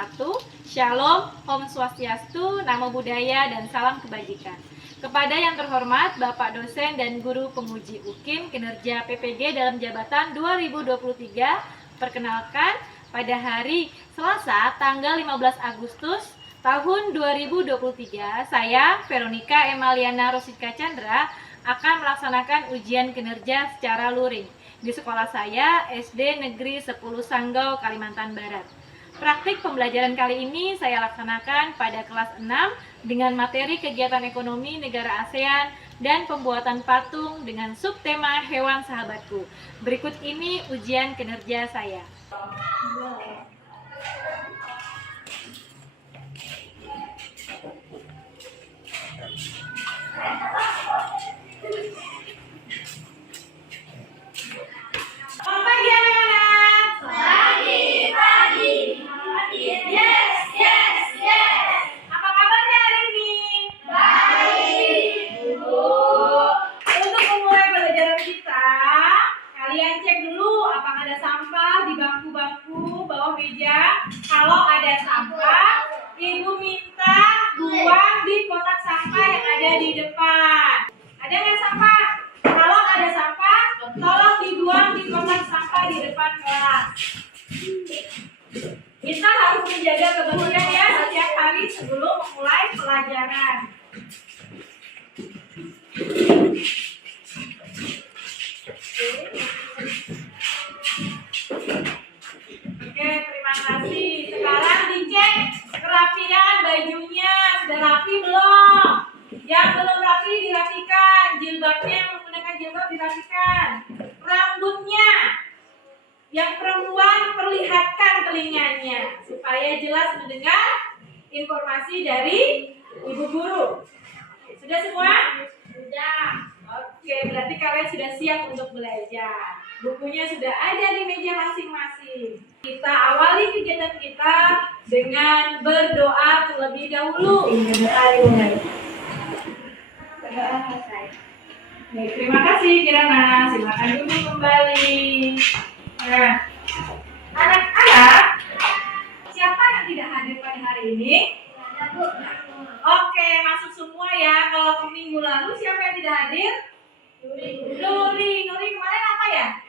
wabarakatuh. Shalom, Om Swastiastu, Namo Buddhaya, dan salam kebajikan. Kepada yang terhormat Bapak dosen dan guru penguji UKIM kinerja PPG dalam jabatan 2023, perkenalkan pada hari Selasa tanggal 15 Agustus tahun 2023, saya Veronica Emaliana Rosika Chandra akan melaksanakan ujian kinerja secara luring di sekolah saya SD Negeri 10 Sanggau, Kalimantan Barat. Praktik pembelajaran kali ini saya laksanakan pada kelas 6 dengan materi kegiatan ekonomi negara ASEAN dan pembuatan patung dengan subtema hewan sahabatku. Berikut ini ujian kinerja saya. Kalau ada sampah, Ibu minta buang di kotak sampah yang ada di depan. Ada nggak sampah? Kalau ada sampah, tolong dibuang di kotak sampah di depan kelas. Kita harus menjaga kebersihan ya setiap hari sebelum memulai pelajaran. Oke, terima kasih. Sekarang dicek kerapian bajunya. Sudah rapi belum? Yang belum rapi dirapikan. Jilbabnya yang menggunakan jilbab dirapikan. Rambutnya. Yang perempuan perlihatkan telinganya supaya jelas mendengar informasi dari ibu guru. Sudah semua? Sudah. Oke, berarti kalian sudah siap untuk belajar. Bukunya sudah ada di meja masing-masing. Kita awali kegiatan kita dengan berdoa terlebih dahulu. Baik, terima kasih Kirana. Silakan duduk kembali. Nah, anak-anak, siapa yang tidak hadir pada hari ini? Oke, masuk semua ya. Kalau minggu lalu siapa yang tidak hadir? Nuri kemarin apa ya?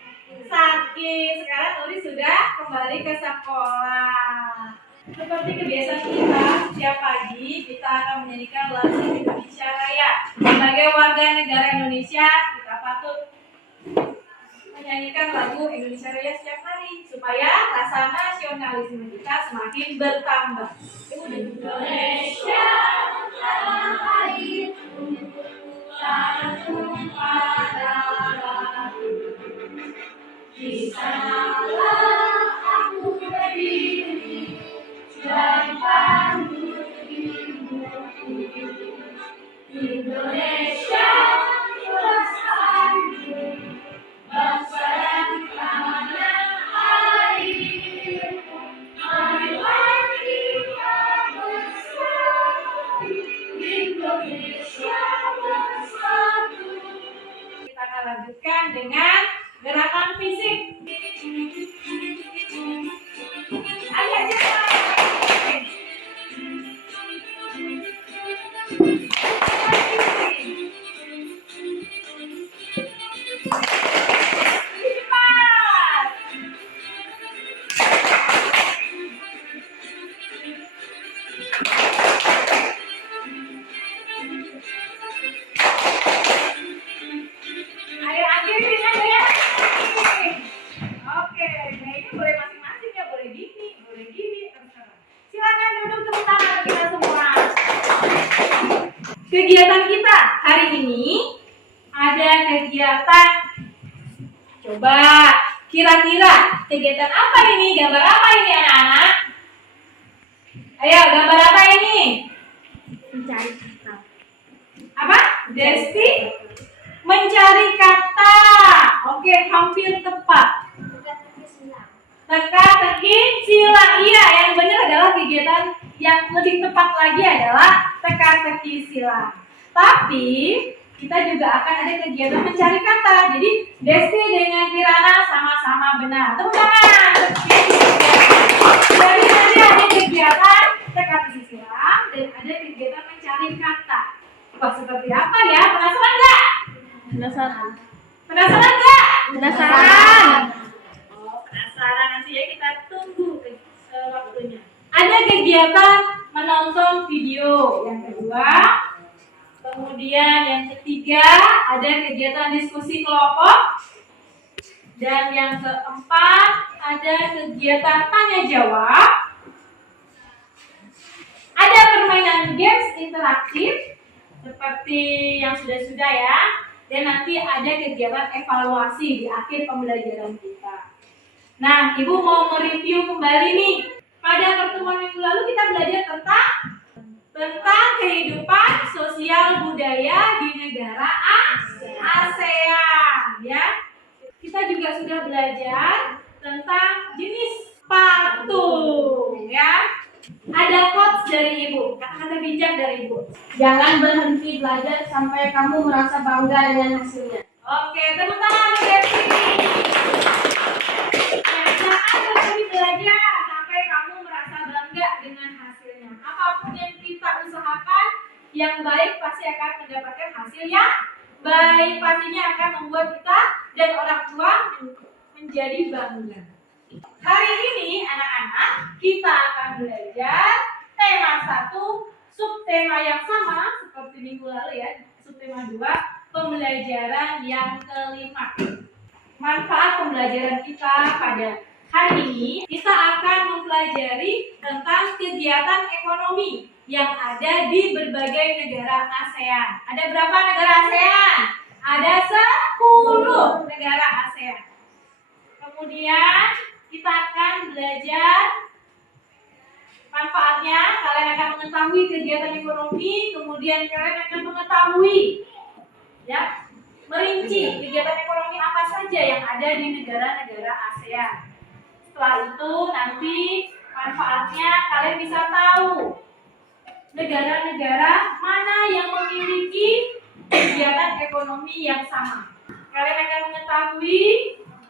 Sakit. Sekarang Nuri sudah kembali ke sekolah. Seperti kebiasaan kita, setiap pagi kita akan menyanyikan lagu Indonesia Raya. Sebagai warga negara Indonesia, kita patut menyanyikan lagu Indonesia Raya setiap hari supaya rasa nasionalisme kita semakin bertambah. Indonesia tanah airku, tanah tumpah darah. Di sanalah aku berdiri dan pandu ibuku. Indonesia bersatu, bangsa dan tanah air. Marilah kita bersatu, Indonesia bersatu. Kita akan lanjutkan dengan gerakan fisik. Ayo cepat. Kegiatan kita hari ini ada kegiatan, coba kira-kira kegiatan apa ini? Gambar apa ini anak-anak? Ayo, gambar apa ini? Mencari kata. Apa? Desti mencari kata. Oke, hampir tepat. Teka-teki silang. Iya, yang benar adalah kegiatan yang lebih tepat lagi adalah teka-teki silang. Tapi kita juga akan ada kegiatan mencari kata. Jadi Desti dengan Kirana sama-sama benar. Tepuk tangan. Jadi nanti ada kegiatan mencari kata. Wah, seperti apa ya? Penasaran nggak? Penasaran. Penasaran nggak? Penasaran. Oh, penasaran. Nanti ya kita tunggu waktunya. Ada kegiatan menonton video. Yang kedua, kemudian yang ketiga ada kegiatan diskusi kelompok. Dan yang keempat ada kegiatan tanya jawab. Ada permainan games interaktif seperti yang sudah-sudah ya. Dan nanti ada kegiatan evaluasi di akhir pembelajaran kita. Nah, Ibu mau mereview kembali nih. Pada pertemuan minggu lalu kita belajar tentang kehidupan sosial budaya di negara ASEAN ya. Kita juga sudah belajar tentang jenis patung ya. Ada quotes dari Ibu, kata-kata bijak dari Ibu. Jangan berhenti belajar sampai kamu merasa bangga dengan hasilnya. Oke, tepuk tangan untuk Devi. Ya, jangan berhenti belajar sampai kamu merasa bangga dengan hasilnya. Apapun yang kita usahakan, yang baik pasti akan mendapatkan hasil yang baik. Pastinya akan membuat kita dan orang tua menjadi bangga. Hari ini anak-anak kita akan belajar tema 1, subtema yang sama seperti minggu lalu ya, subtema 2, pembelajaran yang kelima. Manfaat pembelajaran kita pada hari ini, kita akan mempelajari tentang kegiatan ekonomi yang ada di berbagai negara ASEAN. Ada berapa negara ASEAN? Ada 10 negara ASEAN. Kemudian kita akan belajar manfaatnya. Kalian akan mengetahui kegiatan ekonomi, kemudian kalian akan mengetahui ya, merinci kegiatan ekonomi apa saja yang ada di negara-negara ASEAN. Setelah itu nanti manfaatnya kalian bisa tahu negara-negara mana yang memiliki kegiatan ekonomi yang sama. Kalian akan mengetahui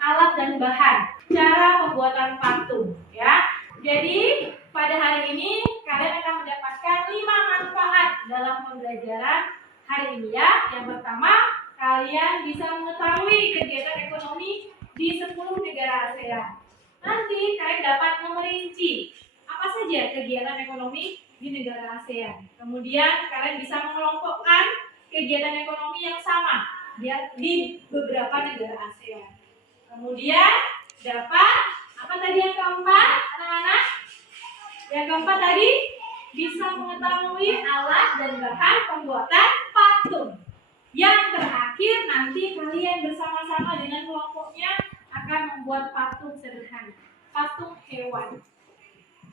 alat dan bahan, cara pembuatan patung ya. Jadi pada hari ini kalian akan mendapatkan 5 manfaat dalam pembelajaran hari ini ya. Yang pertama, kalian bisa mengetahui kegiatan ekonomi di 10 negara ASEAN. Nanti kalian dapat memerinci apa saja kegiatan ekonomi di negara ASEAN. Kemudian kalian bisa mengelompokkan kegiatan ekonomi yang sama di beberapa negara ASEAN. Kemudian dapat apa tadi yang keempat, anak-anak? Yang keempat tadi bisa mengetahui alat dan bahan pembuatan patung. Yang terakhir nanti kalian bersama-sama dengan kelompoknya akan membuat patung sederhana, patung hewan.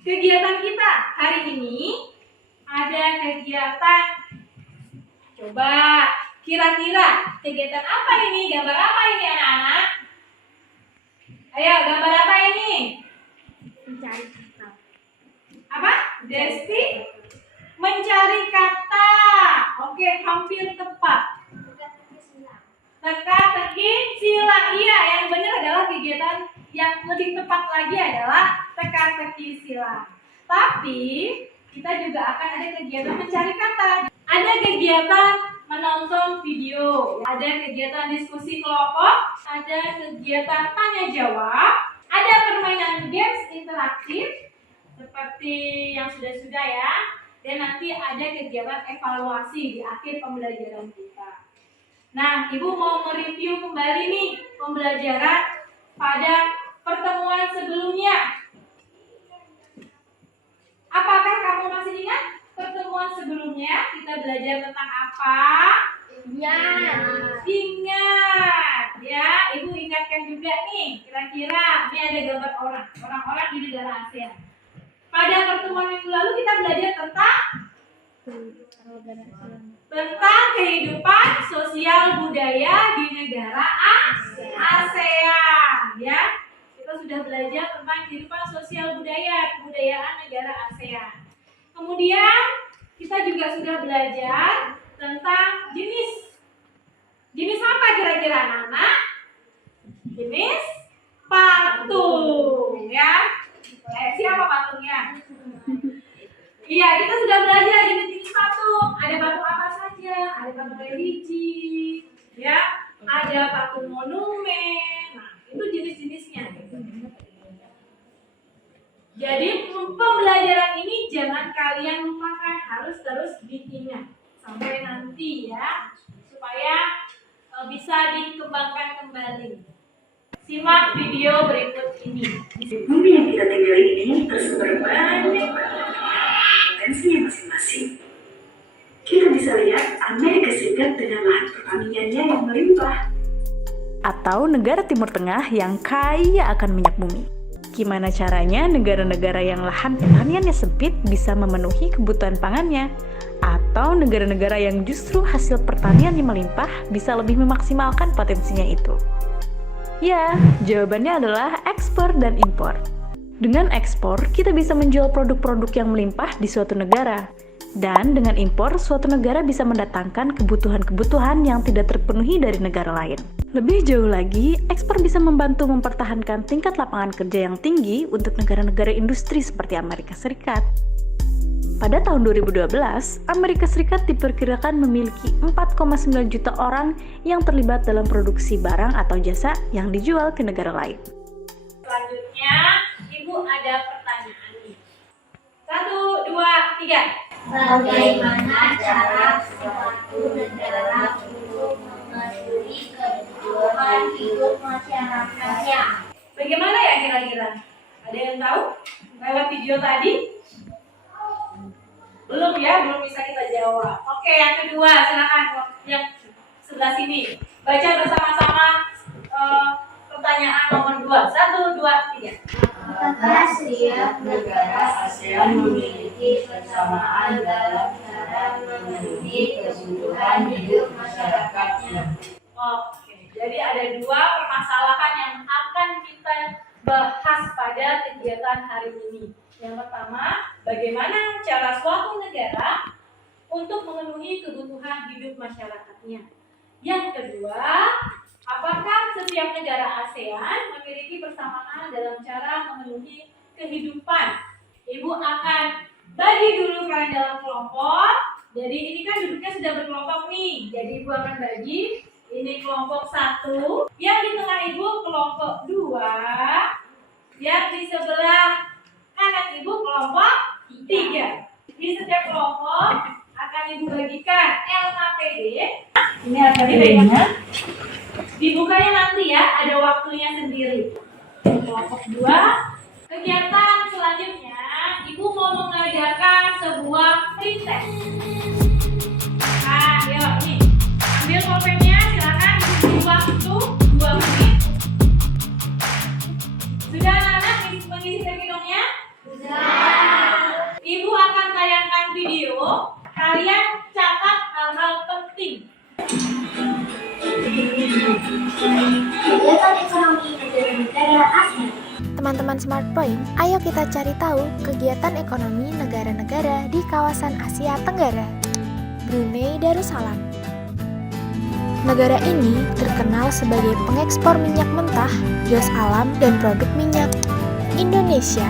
Kegiatan kita hari ini ada kegiatan, coba kira-kira kegiatan apa ini? Gambar apa ini anak-anak? Ayo, gambar apa ini? Mencari kata. Apa? Desti mencari kata. Oke, hampir tepat. Teka-teki silang. Iya, yang benar adalah kegiatan yang lebih tepat lagi adalah teka-teki silang. Tapi kita juga akan ada kegiatan mencari kata. Ada kegiatan menonton video, ada kegiatan diskusi kelompok, ada kegiatan tanya jawab, ada permainan games interaktif seperti yang sudah-sudah ya. Dan nanti ada kegiatan evaluasi di akhir pembelajaran kita. Nah, Ibu mau mereview kembali nih pembelajaran pada pertemuan sebelumnya. Apakah kamu masih ingat pertemuan sebelumnya kita belajar tentang apa? Ya. Ingat ya, Ibu ingatkan juga nih, kira-kira ini ada gambar orang-orang di negara ASEAN. Pada pertemuan minggu lalu kita belajar tentang kehidupan sosial budaya di negara ASEAN ya. Kita sudah belajar tentang kehidupan sosial budaya, kebudayaan negara ASEAN. Kemudian kita juga sudah belajar tentang jenis apa kira-kira anak-anak? Jenis patung ya. Siapa patungnya? Iya, kita sudah belajar jenis-jenis patung. patung. Ada patung apa saja? Ada patung religi, ya, ada patung monumen. Nah, itu jenis-jenisnya. Jadi pembelajaran ini jangan kalian lupakan, harus terus diingat sampai nanti ya, supaya bisa dikembangkan kembali. Simak video berikut ini. Bumi yang kita tinggali ini tersebar banyak potensinya masing-masing. Kita bisa lihat Amerika Serikat dengan lahan pertaniannya yang melimpah. Atau negara Timur Tengah yang kaya akan minyak bumi. Gimana caranya negara-negara yang lahan pertaniannya sempit bisa memenuhi kebutuhan pangannya? Atau negara-negara yang justru hasil pertaniannya melimpah bisa lebih memaksimalkan potensinya itu? Ya, jawabannya adalah ekspor dan impor. Dengan ekspor, kita bisa menjual produk-produk yang melimpah di suatu negara. Dan dengan impor, suatu negara bisa mendatangkan kebutuhan-kebutuhan yang tidak terpenuhi dari negara lain. Lebih jauh lagi, ekspor bisa membantu mempertahankan tingkat lapangan kerja yang tinggi untuk negara-negara industri seperti Amerika Serikat. Pada tahun 2012, Amerika Serikat diperkirakan memiliki 4,9 juta orang yang terlibat dalam produksi barang atau jasa yang dijual ke negara lain. Selanjutnya, Ibu ada pertanyaan nih. 1, 2, 3. Bagaimana cara suatu negara untuk memenuhi kebutuhan hidup masyarakatnya? Bagaimana ya kira-kira? Ada yang tahu? Lewat video tadi? Belum ya, belum bisa kita jawab. Oke, yang kedua, silakan yang sebelah sini. Baca bersama-sama pertanyaan nomor 2. 1, 2, 3. Apakah setiap negara ASEAN memiliki persamaan dalam cara memenuhi kebutuhan hidup masyarakatnya? Oke, jadi ada 2 permasalahan yang akan kita bahas pada kegiatan hari ini. Yang pertama, bagaimana cara suatu negara untuk memenuhi kebutuhan hidup masyarakatnya. Yang kedua, apakah setiap negara ASEAN memiliki persamaan dalam cara memenuhi kehidupan? Ibu akan bagi dulu kalian dalam kelompok. Jadi ini kan duduknya sudah berkelompok nih. Jadi Ibu akan bagi. Ini kelompok 1. Yang di tengah Ibu kelompok 2. Yang di sebelah kanan Ibu kelompok 3. Di setiap kelompok akan Ibu bagikan LKPD. Ini LKPD-nya. Dibukanya nanti ya, ada waktunya sendiri. Kelompok 2. Kegiatan selanjutnya, Ibu mau mengerjakan sebuah free test. Nah, yuk nih. Ambil pulpennya, silakan beri waktu 2 menit. Sudah anak-anak mengisi teknologinya? Sudah. Ibu akan tayangkan video. Kalian catat hal-hal penting. Kegiatan ekonomi negara-negara ASEAN. Teman-teman Smart Point, ayo kita cari tahu kegiatan ekonomi negara-negara di kawasan Asia Tenggara. Brunei Darussalam. Negara ini terkenal sebagai pengekspor minyak mentah, gas alam, dan produk minyak. Indonesia,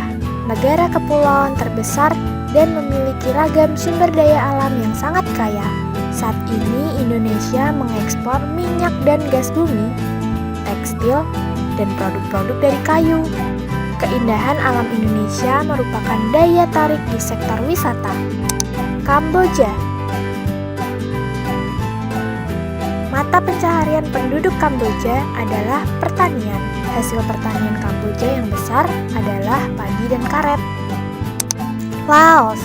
negara kepulauan terbesar dan memiliki ragam sumber daya alam yang sangat kaya. Saat ini Indonesia mengekspor minyak dan gas bumi, tekstil, dan produk-produk dari kayu. Keindahan alam Indonesia merupakan daya tarik di sektor wisata. Kamboja. Mata pencaharian penduduk Kamboja adalah pertanian. Hasil pertanian Kamboja yang besar adalah padi dan karet. Laos.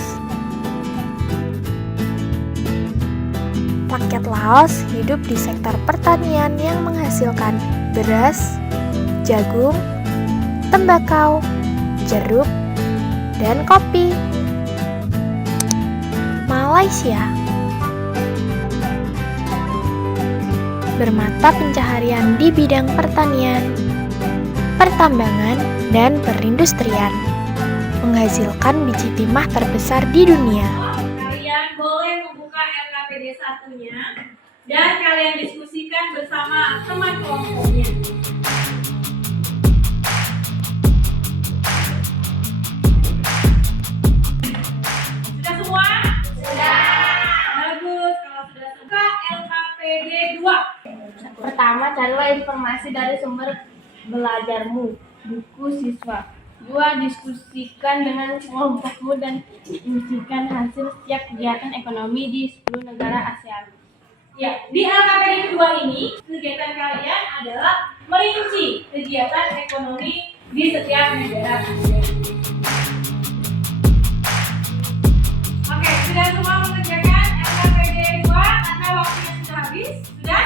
Rakyat Laos hidup di sektor pertanian yang menghasilkan beras, jagung, tembakau, jeruk, dan kopi. Malaysia bermata pencaharian di bidang pertanian, pertambangan, dan perindustrian, menghasilkan biji timah terbesar di dunia. Kalian boleh membuka LKPD 1-nya dan kalian diskusikan bersama teman kelompoknya. Sudah semua? Sudah. carilah informasi dari sumber belajarmu, buku siswa. 2. Diskusikan dengan kelompokmu dan rincikan hasil setiap kegiatan ekonomi di 10 negara ASEAN. Ya, di LKPD kedua ini, kegiatan kalian adalah merinci kegiatan ekonomi di setiap negara. Oke, sudah semua mengerjakan LKPD 2 karena waktunya sudah habis? Sudah?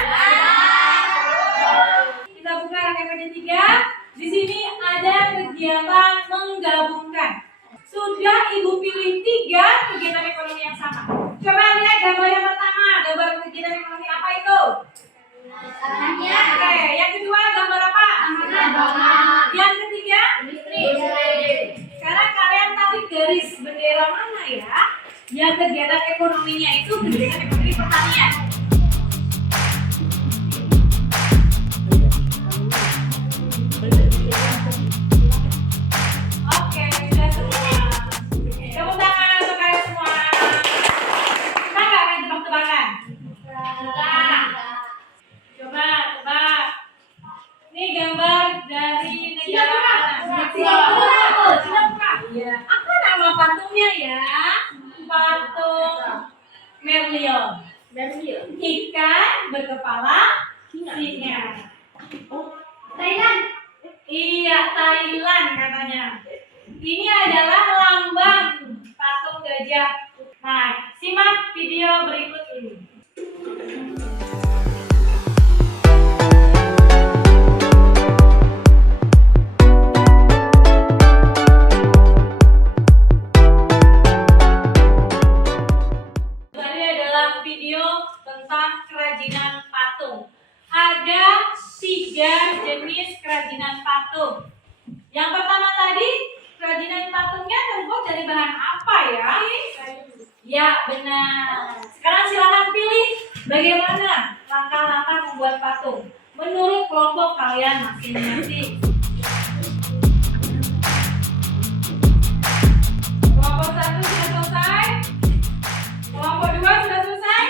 Kita buka LKPD 3. Di sini ada kegiatan menggabungkan. Sudah Ibu pilih 3 kegiatan ekonomi yang sama. Coba lihat gambar yang pertama, gambar kegiatan ekonomi apa itu? Oke, yang kedua gambar apa? Yang ketiga? Sekarang kalian tarik garis bendera mana ya? Yang kegiatan ekonominya itu kegiatan ekonomi pertanian. Oke, sudah semua. Tepuk tangan untuk kalian semua. Kita nggak main tebak-tebakan? Coba tebak. Ini gambar dari negara Singapura. Iya. Apa nama patungnya ya? Patung Merlion. Ikan berkepala singa. Thailand. Iya, Thailand katanya. Ini adalah lambang patung gajah. Nah, simak video berikut ini. Ini adalah video tentang kerajinan patung. Ada 3 jenis kerajinan patung. Yang pertama tadi, kerajinan patungnya terbuat dari bahan apa ya? Ya, benar. Sekarang silakan pilih bagaimana langkah-langkah membuat patung menurut kelompok kalian masing-masing. Kelompok 1 sudah selesai? Kelompok 2 sudah selesai?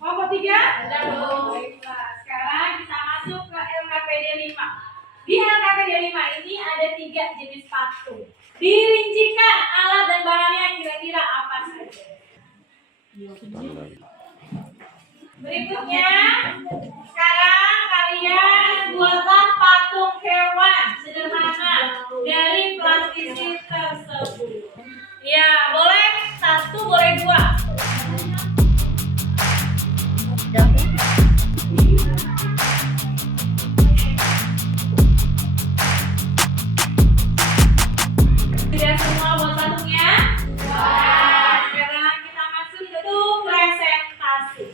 Kelompok 3? Baiklah, sekarang kita masuk ke LKPD 5. Di LKPD 5 ini ada 3 jenis patung. Dirincikan alat dan barangnya kira-kira apa saja. Berikutnya, sekarang kalian buatlah patung hewan sederhana dari plastisi tersebut. Ya, boleh 1, boleh 2. Sudah semua buat patungnya? Sekarang kita masuk ke presentasi.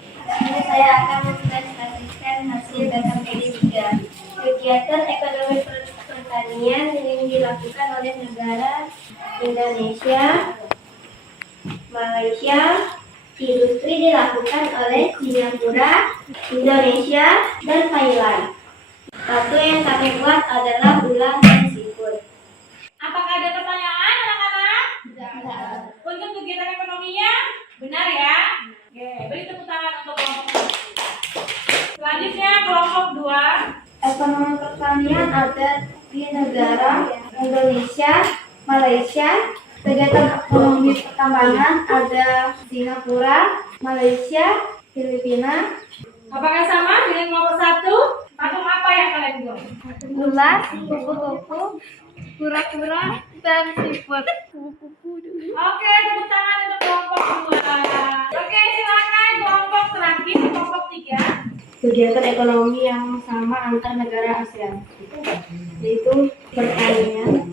Saya akan mempresentasikan hasil LKPD 3. Kegiatan ekonomi pertanian yang dilakukan oleh negara Indonesia, Malaysia. Industri dilakukan oleh Singapura, Indonesia, dan Thailand. Satu yang kami buat adalah ular dan siput. Apakah ada pertanyaan anak-anak? Untuk kegiatan ekonominya? Benar ya? Oke, beri tepuk tangan untuk kelompok 1. Selanjutnya kelompok 2. Ekonomi pertanian ada di negara Indonesia, Malaysia. Kegiatan ekonomi pertambangan ada Singapura, Malaysia, Filipina. Apakah sama dengan kelompok 1? Patung apa yang kalian buat? Ular, kupu-kupu, kura-kura, dan siput. Oke, tepuk tangan untuk kelompok 2. Oke, silakan kelompok terakhir, kelompok 3. Kegiatan ekonomi yang sama antar negara ASEAN, yaitu pertanian,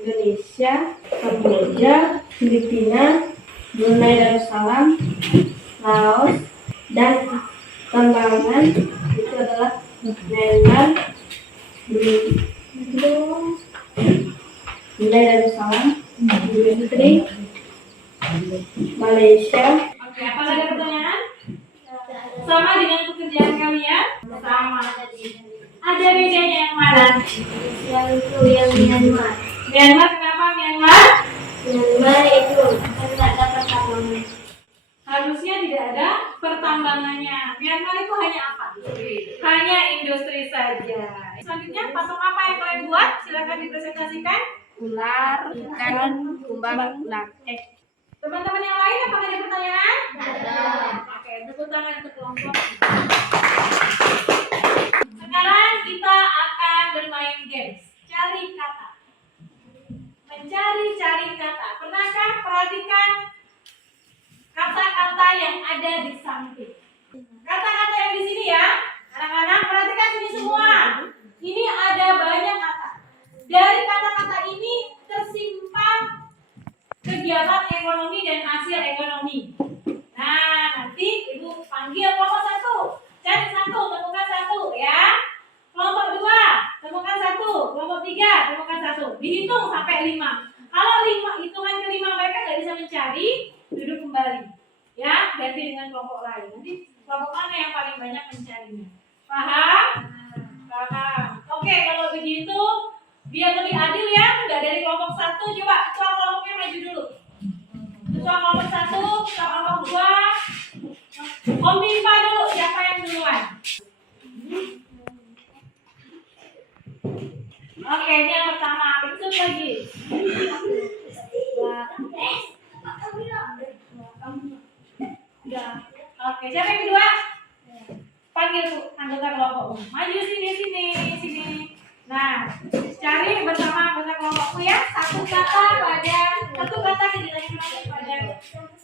Indonesia, Kamboja, Filipina, Brunei Darussalam, Laos, dan tambangan itu adalah Myanmar, Brunei Darussalam, Brunei, Malaysia. Oke, apa ada pertanyaan? Sama dengan pekerjaan kalian? Sama. Ada bedanya yang mana? Yang Myanmar. Myanmar, kenapa Myanmar? Myanmar itu kan nggak dapat tambangan. Harus Seharusnya tidak ada pertambangannya. Myanmar itu hanya apa? Hanya industri saja. Selanjutnya, patung apa yang kalian buat? Silakan dipresentasikan. Ular, ikan, kumbang, ular. Teman-teman yang lain apakah ada pertanyaan? Ada. Oke, tepuk tangan untuk kelompok. Sekarang kita akan bermain games. Cari kata. Mencari-cari kata. Pernahkah perhatikan kata-kata yang ada di samping? Kata-kata yang di sini ya. Anak-anak perhatikan sini semua. Ini ada banyak kata. Dari kata-kata ini tersimpan kegiatan ekonomi dan hasil ekonomi. Nah, nanti Ibu panggil kelompok 1. Cari 1, temukan 1 ya. Kelompok 2, temukan 1. Kelompok 3, temukan 1. Dihitung sampai 5. Kalau 5 hitungan ke-5 mereka nggak bisa mencari, duduk kembali. Ya, ganti dengan kelompok lain. Nanti kelompok mana yang paling banyak mencarinya. Paham? Paham. Oke, kalau begitu biar lebih adil ya, nggak dari kelompok 1, coba ketua kelompoknya maju dulu. Ketua kelompok 1, ketua kelompok 2. Om Mimpa dulu, siapa yang duluan? Oke, ini yang pertama, ikut lagi. Oke, siapa yang kedua? Panggil tuh anggota kelompok. Maju sini. Nah, cari bersama anggota kelompokku ya. Satu kata kegiatan pada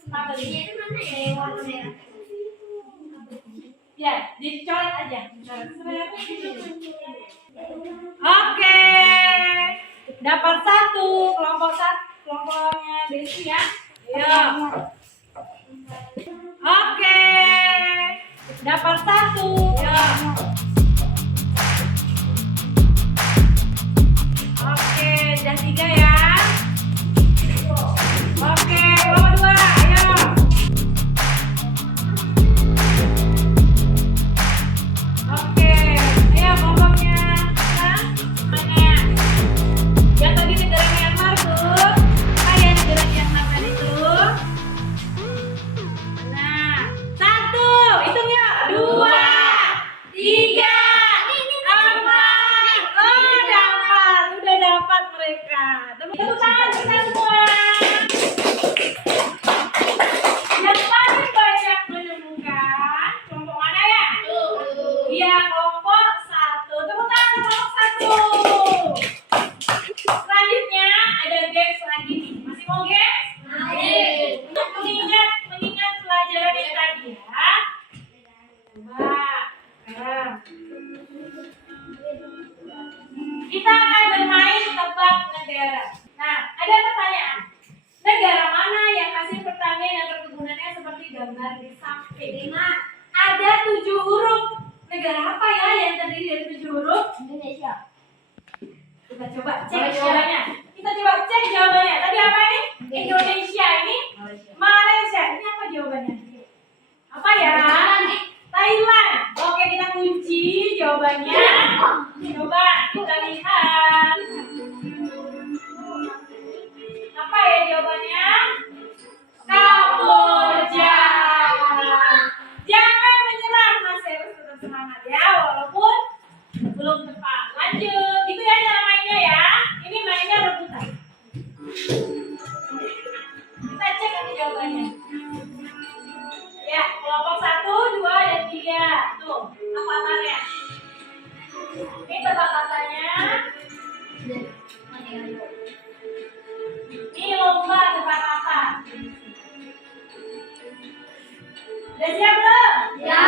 tabel ini. Ya, dicoret aja. Oke. Dapat 1 kelompoknya Desi ya. Ayo. Oke. Dapat 1. Ya. Oke, dan 3 ya. Oke, kelompok 2, ayo. Oke, ayo kelompoknya. Mana? Yang tadi negara Myanmar tuh. Kayak negara Myanmar tadi tuh. Nah, 1, hitung ya. 2, 3. Dapat mereka. Tepuk tangan kita semua. Yang paling banyak menemukan kelompok mana ya? Iya, kelompok 1. Tepuk tangan kelompok 1. Selanjutnya ada games lagi nih. Masih mau games? Untuk mengingat pelajaran yang tadi ya. Coba. Kita akan bermain tebak negara. Nah, ada pertanyaan. Negara mana yang hasil pertanian dan perkebunannya seperti gambar di samping? Ada 7 huruf. Negara apa ya yang terdiri dari 7 huruf? Indonesia. Kita coba cek jawabannya. Tadi apa ini? Indonesia. Ini Malaysia. Ini apa jawabannya? Apa ya? Thailand. Oke, kita kunci jawabannya. Coba kita lihat. Apa ya jawabannya? Kamboja. Jangan menyerah, Mas Heru, tetap semangat ya, walaupun belum tepat. Lanjut, itu ya cara mainnya ya. Ini mainnya rebutan. Kita cek nanti jawabannya. Ya, kelompok 1, 2, dan 3. Tuh, avatarnya. Ini tebak katanya. Ini lomba tebak kata. Udah siap belum? Ya.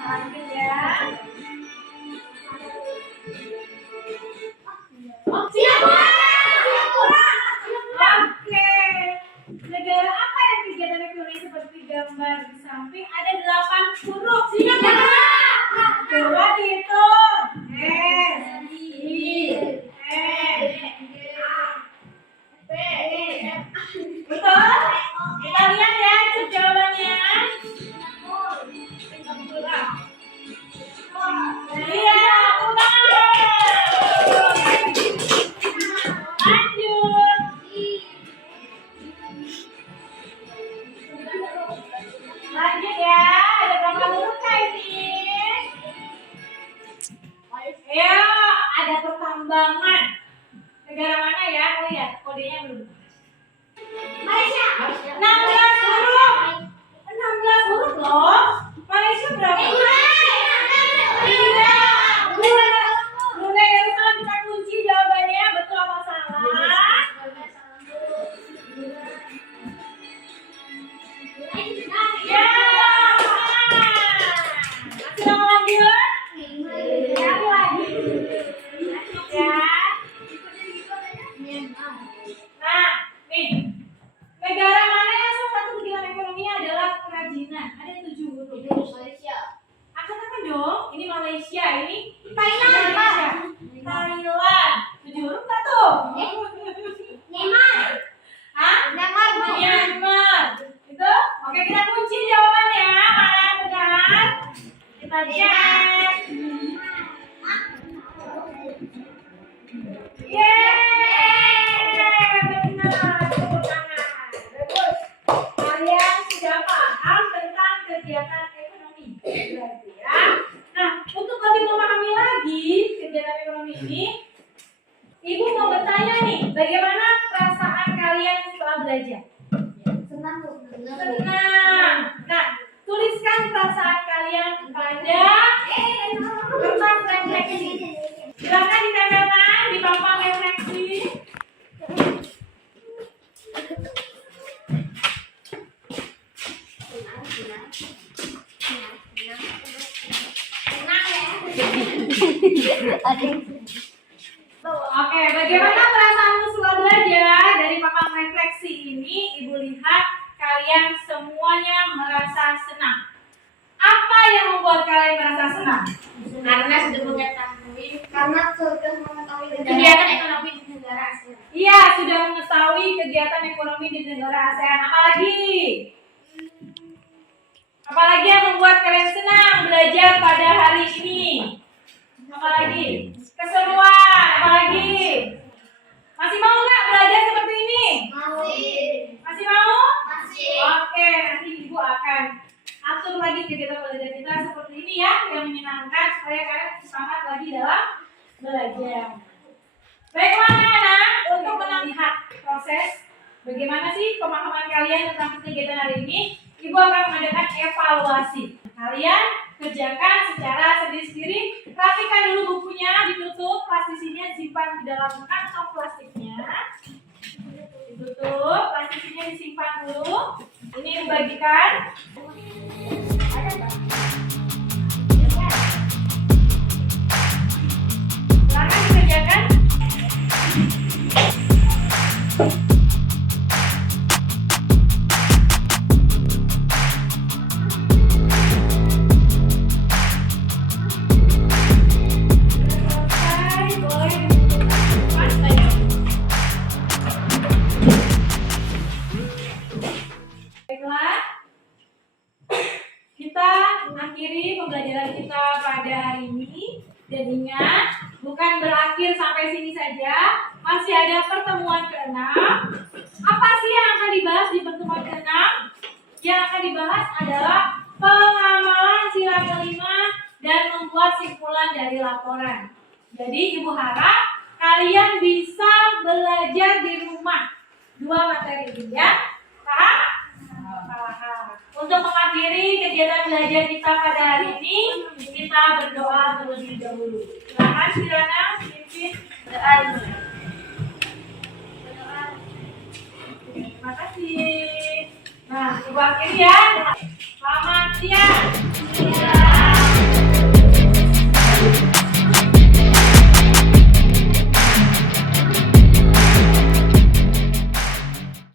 Lanjut ya. Oh, siap. Oke. Negara apa yang kegiatan ekonomi seperti gambar di samping ada 8 huruf? Siap ya? Coba dihitung. Betul? ya. Oh iya, kodenya belum. Malaysia. 16 huruf. 16 huruf loh. Malaysia berapa? Iya. Brunei Darussalam kita kunci jawabannya betul apa salah? Ya. Masih lama lagi loh. Sekali lagi. Ya. Nah, nih. Negara mana yang salah satu kegiatan ekonominya adalah kerajinan? Ada 7 huruf. Akan dong. Ini Malaysia, ini Thailand. Thailand. 7 huruf nggak tuh? Hah? Myanmar. Itu? Oke, kita kunci jawabannya. Mana benar? Kita cek. Yeay, benar. Tepuk tangan. Bagus. Kalian sudah paham tentang kegiatan ekonomi. Berarti ya. Nah, untuk lebih memahami lagi kegiatan ekonomi ini, Ibu mau bertanya nih, bagaimana perasaan kalian setelah belajar? Senang. Nah, tuliskan perasaan kalian pada kertas refleksi. Silakan ditempelkan di papan refleksi. Oke, bagaimana perasaanmu setelah belajar? Dari papan refleksi ini, Ibu lihat kalian semuanya merasa senang. Apa yang membuat kalian merasa senang? Karena sudah mengetahui Kegiatan ekonomi di negara ASEAN. Iya, sudah mengetahui kegiatan ekonomi di negara ASEAN. Apalagi yang membuat kalian senang belajar pada hari ini? Apalagi? Keseruan. Apalagi? Masih mau nggak belajar seperti ini? Masih mau? Oke, nanti Ibu akan atur lagi kegiatan belajar kita seperti ini ya, yang menyenangkan supaya kalian semangat lagi dalam belajar. Baiklah anak-anak, untuk melihat proses bagaimana sih pemahaman kalian tentang kegiatan hari ini, Ibu akan mengadakan evaluasi. Kalian kerjakan secara sendiri-sendiri, rapikan dulu bukunya, ditutup, plastisinya disimpan di dalam kantong plastiknya. Ditutup, plastisinya disimpan dulu. Ini dibagikan. Silakan dikerjakan. Baiklah, kita akhiri pembelajaran kita pada hari ini. Dan ingat, bukan berakhir sampai sini saja, masih ada pertemuan ke-6. Apa sih yang akan dibahas di pertemuan ke-6? Yang akan dibahas adalah pengamalan sila kelima dan membuat simpulan dari laporan. Jadi Ibu harap kalian bisa belajar di rumah 2 materi ini ya. Paham? Paham. Untuk mengakhiri kegiatan belajar kita pada hari ini, kita berdoa terlebih dahulu. Silakan Sirana pimpin doa. Terima kasih. Nah, Ibu akhiri ya. Selamat siang.